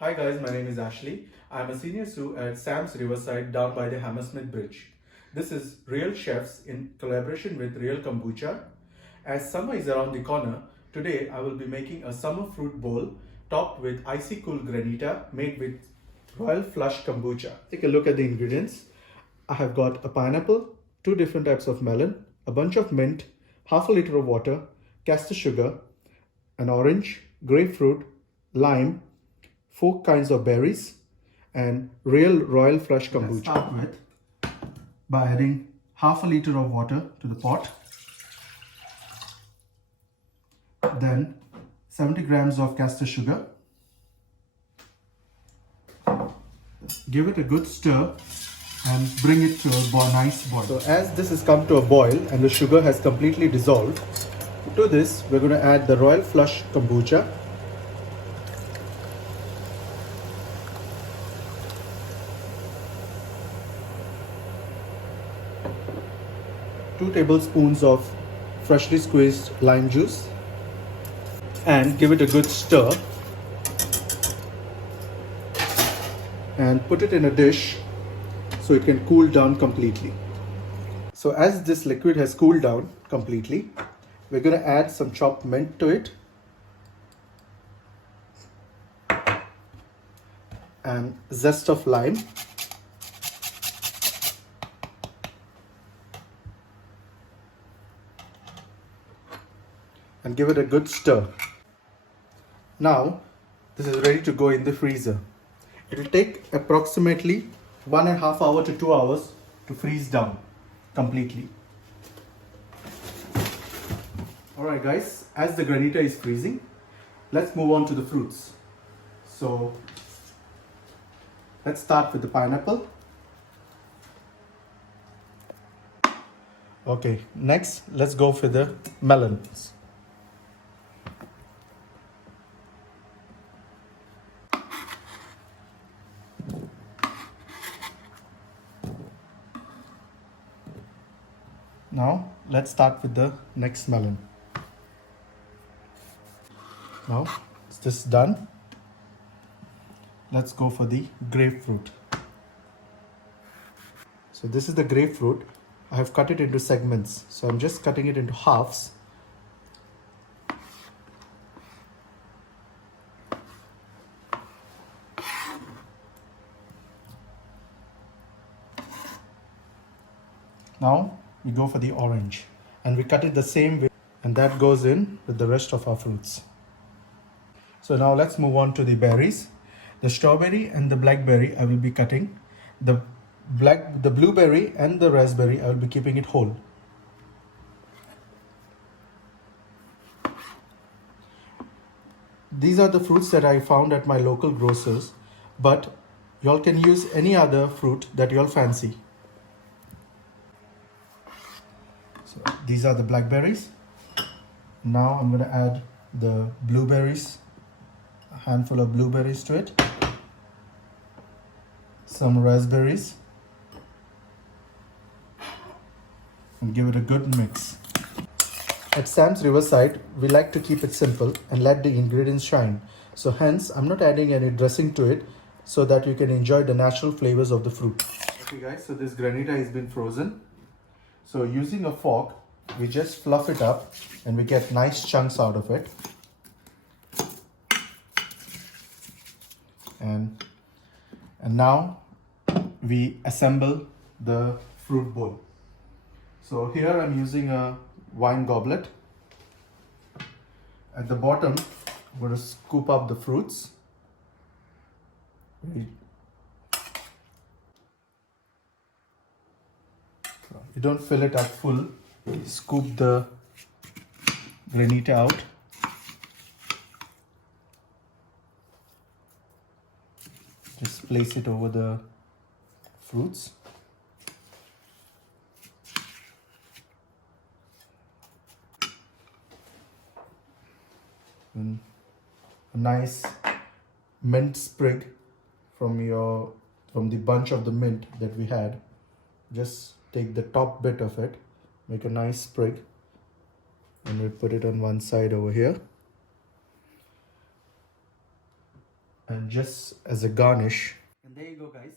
Hi guys, my name is Ashley. I'm a senior sous at Sam's Riverside down by the Hammersmith Bridge. This is Real Chefs in collaboration with Real Kombucha. As summer is around the corner, today I will be making a summer fruit bowl topped with icy cool granita made with Royal Flush Kombucha. Take a look at the ingredients. I have got a pineapple, two different types of melon, a bunch of mint, half a liter of water, castor sugar, an orange, grapefruit, lime, 4 kinds of berries, and real Royal Flush Kombucha. Let's start with by adding half a liter of water to the pot. Then 70 grams of castor sugar. Give it a good stir and bring it to a nice boil. So as this has come to a boil and the sugar has completely dissolved, to this we're going to add the Royal Flush Kombucha. Two tablespoons of freshly squeezed lime juice and give it a good stir and put it in a dish so it can cool down completely. So as this liquid has cooled down completely, we're going to add some chopped mint to it and zest of lime. And give it a good stir. Now this is ready to go in the freezer. It will take approximately 1.5 hours to 2 hours to freeze down completely. Alright guys, as the granita is freezing, let's move on to the fruits. So let's start with the pineapple. Okay, next let's go for the melons. Now let's start with the next melon. Now is this done? Let's go for the grapefruit. So this is the grapefruit. I have cut it into segments. So I'm just cutting it into halves. Now we go for the orange and we cut it the same way, and that goes in with the rest of our fruits. So now let's move on to the berries. The strawberry and the blackberry I will be cutting. The blueberry and the raspberry I will be keeping it whole. These are the fruits that I found at my local grocers, but y'all can use any other fruit that y'all fancy. So these are the blackberries. Now I'm going to add the blueberries, a handful of blueberries to it, some raspberries, and give it a good mix. At Sam's Riverside, we like to keep it simple and let the ingredients shine. So hence, I'm not adding any dressing to it so that you can enjoy the natural flavors of the fruit. Okay guys, so this granita has been frozen. So using a fork, we just fluff it up and we get nice chunks out of it. And now we assemble the fruit bowl. So here I'm using a wine goblet. At the bottom, I'm going to scoop up the fruits. You don't fill it up full. Scoop the granita out. Just place it over the fruits. And a nice mint sprig from the bunch of the mint that we had. Just take the top bit of it, make a nice sprig, and we'll put it on one side over here. And just as a garnish. And there you go, guys.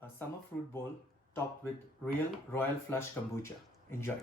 A summer fruit bowl topped with real royal flush kombucha. Enjoy.